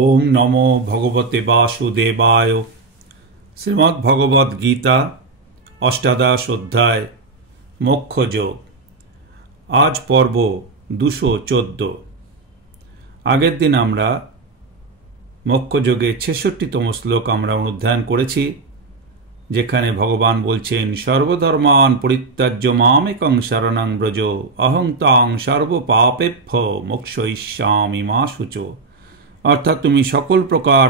ওম নমো ভগবতে বাসুদেবায়। শ্রীমদ্ ভগবদ গীতা অষ্টাদশ অধ্যায় মোক্ষযোগ। আজ পর্ব 214। আগের দিন আমরা মোক্ষযোগের 66তম শ্লোক আমরা অনুধ্যান করেছি, যেখানে ভগবান বলছেন, সর্বধর্মান পরিত্যাজ্য মামেকং শরণং ব্রজ অহং তাং সর্বপাপেভ্যো মোক্ষয়িষ্যামি মা শুচো। অর্থাৎ তুমি সকল প্রকার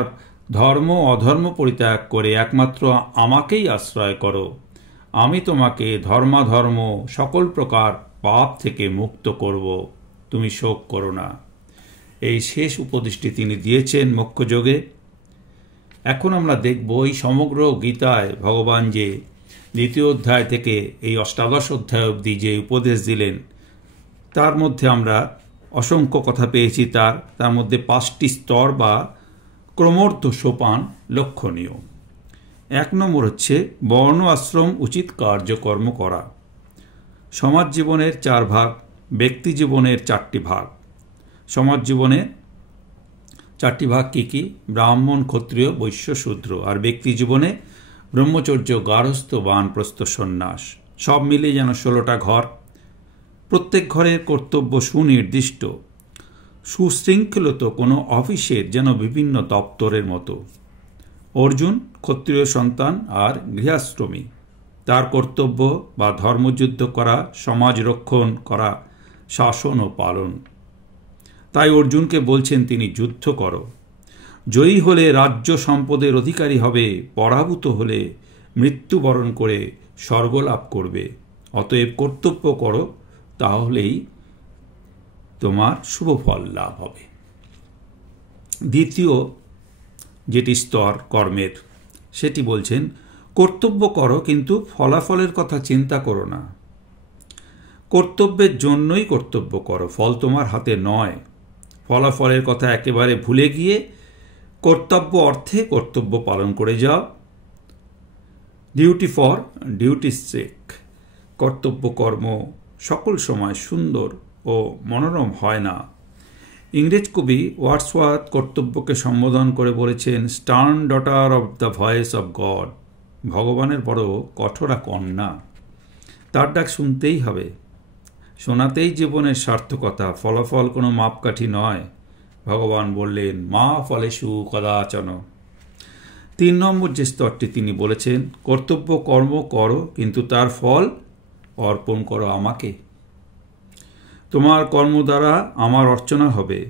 ধর্ম অধর্ম পরিত্যাগ করে একমাত্র আমাকেই আশ্রয় করো, আমি তোমাকে ধর্মাধর্ম সকল প্রকার পাপ থেকে মুক্ত করব, তুমি শোক করো না। এই শেষ উপদেশটি তিনি দিয়েছেন মোক্ষযোগে। এখন আমরা দেখব এই সমগ্র গীতায় ভগবান যে দ্বিতীয় অধ্যায় থেকে এই অষ্টাদশ অধ্যায় অবধি যে উপদেশ দিলেন, তার মধ্যে আমরা অসংখ্য কথা পেয়েছি। তার মধ্যে 5টি স্তর বা ক্রমোর্ধ সোপান লক্ষণীয়। 1 নম্বর হচ্ছে বর্ণ আশ্রম উচিত কার্যকর্ম করা। সমাজ জীবনের 4 ভাগ, ব্যক্তি জীবনের 4টি ভাগ। সমাজ জীবনে 4টি ভাগ কি কি? ব্রাহ্মণ, ক্ষত্রিয়, বৈশ্য, শূদ্র। আর ব্যক্তি জীবনে ব্রহ্মচর্য, গার্হস্থ্য, বানপ্রস্থ, সন্ন্যাস। সব মিলিয়ে যেন 16টা ঘর। প্রত্যেক ঘরের কর্তব্য সুনির্দিষ্ট, সুশৃঙ্খলিত, কোনো অফিসের যেন বিভিন্ন দপ্তরের মতো। অর্জুন ক্ষত্রিয় সন্তান আর গৃহাশ্রমী। তার কর্তব্য বা ধর্মযুদ্ধ করা, সমাজ রক্ষণ করা, শাসন ও পালন। তাই অর্জুনকে বলছেন তিনি যুদ্ধ করো। জয়ী হলে রাজ্য সম্পদের অধিকারী হবে, পরাভূত হলে মৃত্যুবরণ করে স্বর্গ লাভ করবে। অতএব কর্তব্য করো, তাহলেই তোমার শুভ ফল লাভ হবে। দ্বিতীয় যেটি স্তর কর্মের, সেটি বলছেন কর্তব্য করো, কিন্তু ফলাফলের কথা চিন্তা করো না। কর্তব্যের জন্যই কর্তব্য করো, ফল তোমার হাতে নয়। ফলাফলের কথা একেবারে ভুলে গিয়ে কর্তব্য অর্থে কর্তব্য পালন করে যাও। ডিউটি ফর ডিউটির সেক। কর্তব্য কর্ম সকল সময় সুন্দর ও মনোরম হয় না। ইংরেজ কবি ওয়ার্ডসওয়ার্থ কর্তব্যকে সম্বোধন করে বলেছেন, stern daughter of the voice of god. ভগবানের বড় কঠোরা কন্যা, তার ডাক শুনতেই হবে, শোনাতেই জীবনের সার্থকতা। ফলাফল কোনো মাপকাঠি নয়। ভগবান বললেন, মা ফলেষু কদাচন। 3 নম্বর যে স্তরটি তিনি বলেছেন, কর্তব্য কর্ম করো, কিন্তু তার ফল অর্পণ করো আমাকে। তোমার কর্ম দ্বারা আমার অর্চনা হবে।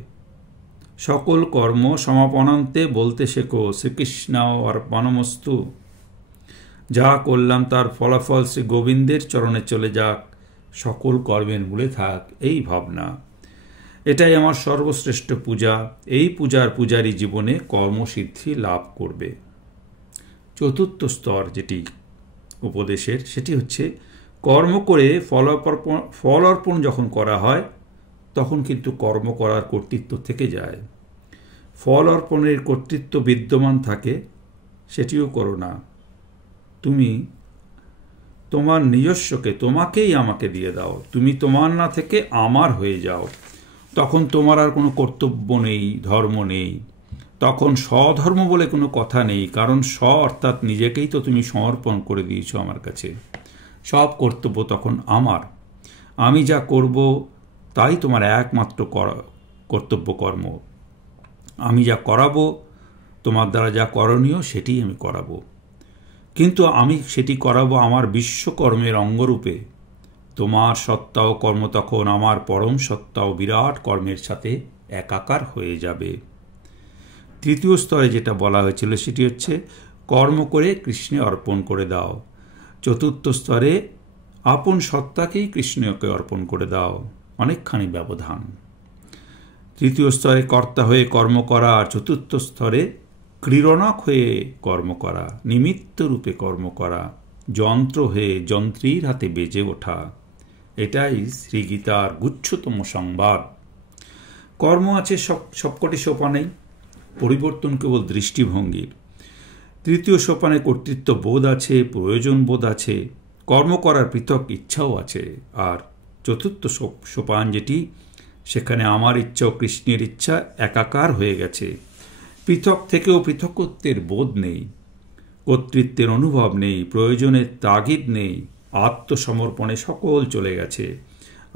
সকল কর্ম সমাপনান্তে বলতে শেখো, শ্রীকৃষ্ণ অর্পণমস্তু। যা করলাম তার ফলাফল শ্রী গোবিন্দের চরণে চলে যাক, সকল কর্মের মূলে থাক এই ভাবনা। এটাই আমার সর্বশ্রেষ্ঠ পূজা। এই পূজার পূজারী জীবনে কর্মসিদ্ধি লাভ করবে। 4র্থ স্তর যেটি উপদেশের, সেটি হচ্ছে কর্ম করে ফল অর্পণ যখন করা হয়, তখন কিন্তু কর্ম করার কর্তৃত্ব থেকে যায়। ফল অর্পণের কর্তৃত্ব বিদ্যমান থাকে, সেটিও করো না। তুমি তোমার নিজস্বকে তোমাকেই আমাকে দিয়ে দাও। তুমি তোমার না থেকে আমার হয়ে যাও। তখন তোমার আর কোনো কর্তব্য নেই, ধর্ম নেই। তখন স্বধর্ম বলে কোনো কথা নেই, কারণ অর্থাৎ নিজেকেই তো তুমি সমর্পণ করে দিয়েছো আমার কাছে। সব কর্তব্য তখন আমার। আমি যা করব তাই তোমার একমাত্র কর্তব্য কর্ম। আমি যা করাবো, তোমার দ্বারা যা করণীয় সেটি আমি করাবো। কিন্তু আমি সেটি করাবো আমার বিশ্বকর্মের অঙ্গরূপে। তোমার সত্তা ও কর্ম তখন আমার পরম সত্তা ও বিরাট কর্মের সাথে একাকার হয়ে যাবে। 3য় স্তরে যেটা বলা হয়েছিল সেটি হচ্ছে কর্ম করে কৃষ্ণে অর্পণ করে দাও। 4র্থ স্তরে আপন সত্তাকেই কৃষ্ণকে অর্পণ করে দাও। অনেকখানি ব্যবধান। 3য় স্তরে কর্তা হয়ে কর্ম করা, আর 4র্থ স্তরে ক্রীড়নক হয়ে কর্ম করা, নিমিত্ত রূপে কর্ম করা, যন্ত্র হয়ে যন্ত্রীর হাতে বেজে ওঠা। এটাই শ্রীগীতার গুচ্ছতম সংবাদ। কর্ম আছে সবকটি সোপানেই, পরিবর্তন কেবল দৃষ্টিভঙ্গির। 3য় সোপানে কর্তৃত্ব বোধ আছে, প্রয়োজন বোধ আছে, কর্ম করার পৃথক ইচ্ছাও আছে। আর 4র্থ সোপান যেটি, সেখানে আমার ইচ্ছা ও কৃষ্ণের ইচ্ছা একাকার হয়ে গেছে। পৃথক থেকেও পৃথকত্বের বোধ নেই, কর্তৃত্বের অনুভব নেই, প্রয়োজনের তাগিদ নেই, আত্মসমর্পণে সকল চলে গেছে।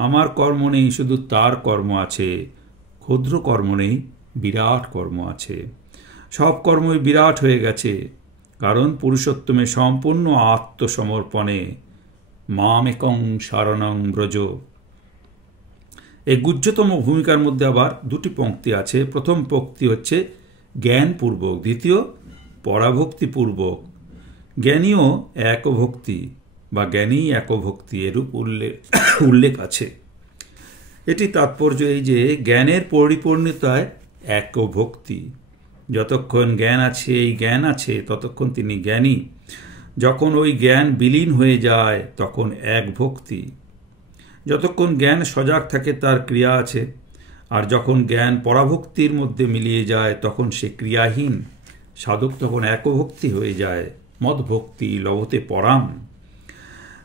আমার কর্ম নেই, শুধু তার কর্ম আছে। ক্ষুদ্র কর্ম নেই, বিরাট কর্ম আছে। সব কর্মই বিরাট হয়ে গেছে, কারণ পুরুষোত্তমে সম্পূর্ণ আত্মসমর্পণে মামেকং শরণং ব্রজ। এই গুহ্যতম ভূমিকার মধ্যে আবার দুটি পংক্তি আছে। প্রথম পংক্তি হচ্ছে জ্ঞানপূর্বক, দ্বিতীয় পরাভক্তিপূর্বক। জ্ঞানীও একভক্তি বা জ্ঞানী একভক্তি এরূপ উল্লেখ আছে। এটি তাৎপর্য এই যে জ্ঞানের পরিপূর্ণতায় একভক্তি। যতক্ষণ জ্ঞান আছে, এই জ্ঞান আছে, ততক্ষণ তিনি জ্ঞানী। যখন ওই জ্ঞান বিলীন হয়ে যায় তখন এক ভক্তি। যতক্ষণ জ্ঞান সজাগ থাকে তার ক্রিয়া আছে, আর যখন জ্ঞান পরাভক্তির মধ্যে মিলিয়ে যায় তখন সে ক্রিয়াহীন। সাধক তখন একভক্তি হয়ে যায়। মদভক্তি লভতে পরাম।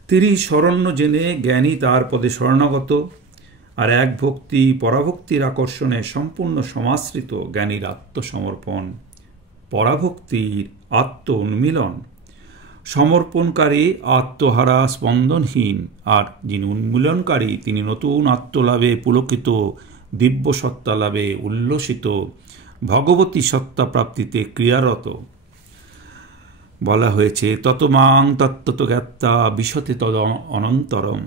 তিনি শরণ্য জেনে জ্ঞানী তার পদে শরণাগত, আর এক ভক্তি পরাভক্তির আকর্ষণে সম্পূর্ণ সমাশ্রিত জ্ঞানীর আত্মসমর্পণ, পরাভক্তির আত্ম উন্মিলন। সমর্পণকারী আত্মহারা স্পন্দনহীন, আর যিনি উন্মিলনকারী তিনি নতুন আত্মলাভে পুলকিত, দিব্য সত্তা লাভে উল্লসিত, ভগবতী সত্তা প্রাপ্তিতে ক্রিয়ারত। বলা হয়েছে ততমাং তত্ত্বত জ্ঞাত্তা বিশতে তদ অনন্তরম।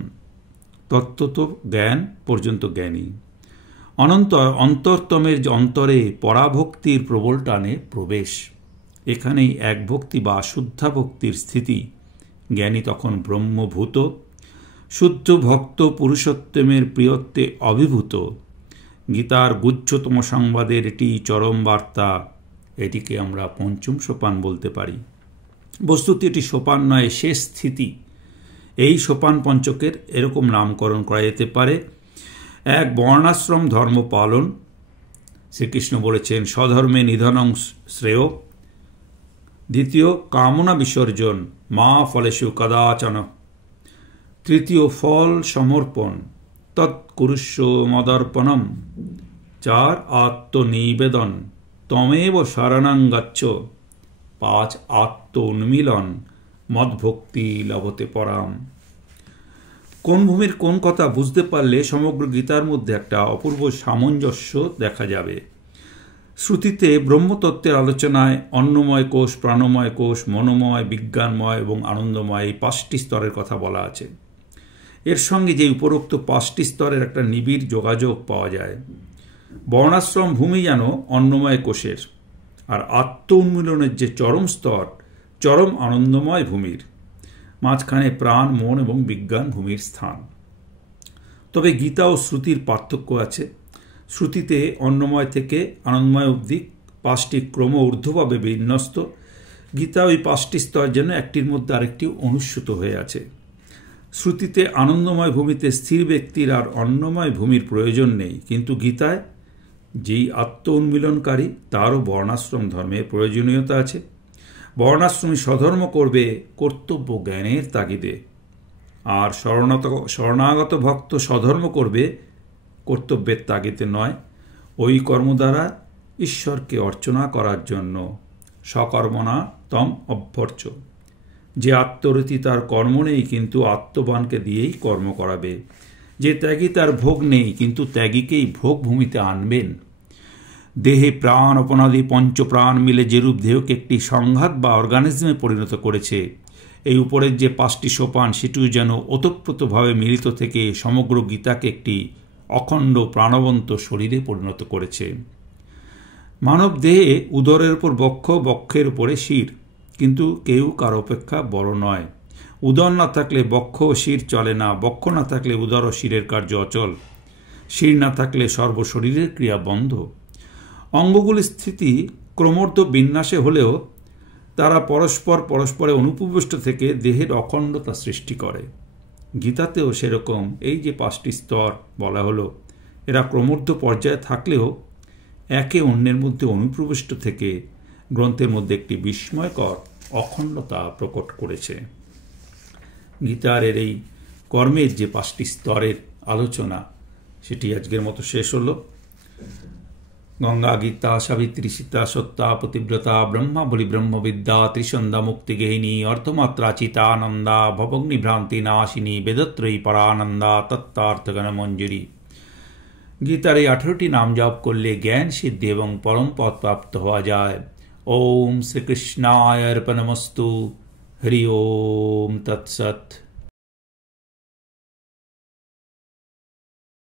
তত্ত্বত জ্ঞান পর্যন্ত জ্ঞানী, অন্তরতমের অন্তরে পরাভক্তির প্রবল টানে প্রবেশ। এখানেই এক ভক্তি বা শুদ্ধা ভক্তির স্থিতি। জ্ঞানী তখন ব্রহ্মভূত, শুদ্ধ ভক্ত পুরুষোত্তমের প্রিয়ত্বে অভিভূত। গীতার গুচ্ছতম সংবাদের এটি চরম বার্তা। এটিকে আমরা পঞ্চম সোপান বলতে পারি। বস্তুত এটি সোপান নয়, শেষ স্থিতি। এই সোপান পঞ্চকের এরকম নামকরণ করা যেতে পারে। এক, বর্ণাশ্রম ধর্ম পালন। শ্রীকৃষ্ণ বলেছেন স্বধর্মে নিধনং শ্রেয়। দ্বিতীয়, কামনা বিসর্জন, মা ফলেষু কদাচন। তৃতীয়, ফল সমর্পণ, তৎকুরুষ্ব মদর্পণম। 4, আত্মনিবেদন, তমেব শরণং গচ্ছ। 5, আত্ম উন্মিলন, মদভক্তি লভতে পরাম। কোন ভূমির কোন কথা বুঝতে পারলে সমগ্র গীতার মধ্যে একটা অপূর্ব সামঞ্জস্য দেখা যাবে। শ্রুতিতে ব্রহ্মতত্ত্বের আলোচনায় অন্নময় কোষ, প্রাণময় কোষ, মনোময়, বিজ্ঞানময় এবং আনন্দময়, এই 5টি স্তরের কথা বলা আছে। এর সঙ্গে যে উপরোক্ত 5টি স্তরের একটা নিবিড় যোগাযোগ পাওয়া যায়। বর্ণাশ্রম ভূমি যেন অন্নময় কোষের, আর আত্ম উন্মিলনের যে চরম স্তর, চরম আনন্দময় ভূমির মাঝখানে প্রাণ, মন এবং বিজ্ঞান ভূমির স্থান। তবে গীতা ও শ্রুতির পার্থক্য আছে। শ্রুতিতে অন্নময় থেকে আনন্দময় অবধি 5টি ক্রম ঊর্ধ্বভাবে বিন্যস্ত। গীতা ওই 5টি স্তর যেন একটির মধ্যে আরেকটি অনুস্যূত হয়ে আছে। শ্রুতিতে আনন্দময় ভূমিতে স্থির ব্যক্তির আর অন্নময় ভূমির প্রয়োজন নেই, কিন্তু গীতায় যেই আত্ম উন্মিলনকারী তারও বর্ণাশ্রম ধর্মের প্রয়োজনীয়তা আছে। বর্ণাশ্রমী স্বধর্ম করবে কর্তব্য জ্ঞানের তাগিদে, আর শরণাগত ভক্ত স্বধর্ম করবে কর্তব্যের তাগিদে নয়, ওই কর্ম দ্বারা ঈশ্বরকে অর্চনা করার জন্য। সকর্মণা তম অভ্যর্চ। যে আত্মরতি তার কর্ম নেই, কিন্তু আত্মবানকে দিয়েই কর্ম করাবে। যে ত্যাগী তার ভোগ নেই, কিন্তু ত্যাগীকেই ভোগ ভূমিতে আনবেন। দেহে প্রাণ অপনাদি পঞ্চপ্রাণ মিলে যেরূপ দেহকে একটি সংঘাত বা অর্গানিজমে পরিণত করেছে, এই উপরের যে 5টি সোপান সেটিও যেন ওতপ্রোতভাবে মিলিত থেকে সমগ্র গীতাকে একটি অখণ্ড প্রাণবন্ত শরীরে পরিণত করেছে। মানব দেহে উদরের উপর বক্ষ, বক্ষের উপরে শির, কিন্তু কেউ কার অপেক্ষা বড় নয়। উদর না থাকলে বক্ষ ও শির চলে না, বক্ষ না থাকলে উদর ও শিরের কার্য অচল, শির না থাকলে সর্বশরীরের ক্রিয়া বন্ধ। অঙ্গগুলির স্থিতি ক্রমোর্ধ বিন্যাসে হলেও তারা পরস্পরে অনুপ্রবিষ্ট থেকে দেহের অখণ্ডতা সৃষ্টি করে। গীতাতেও সেরকম এই যে 5টি স্তর বলা হলো, এরা ক্রমোর্ধ পর্যায়ে থাকলেও একে অন্যের মধ্যে অনুপ্রবিষ্ট থেকে গ্রন্থের মধ্যে একটি বিস্ময়কর অখণ্ডতা প্রকট করেছে। গীতার এই কর্মের যে 5টি স্তরের আলোচনা, সেটি আজকের মতো শেষ হলো। গঙ্গা, গীতা, সাবিত্রী, সীতা, সত্যা, পতিব্রতা, ব্রহ্মা বলি ব্রহ্মবিদ্যা, ত্রিসন্ধ্যা, মুক্তিগেহিনী, অর্থমাত্রা, চিতানন্দা, ভবগ্নিভ্রান্তি নাশিনী, বেদত্রয়ী পরানন্দা, তত্ত্বার্থগণ মঞ্জুরি। গীতার এই 18টি নাম জপ করলে জ্ঞান সিদ্ধি এবং পরম পদ প্রাপ্ত হওয়া যায়। ওম শ্রীকৃষ্ণায় অর্পণমস্তু। হরি ওম তৎসৎ।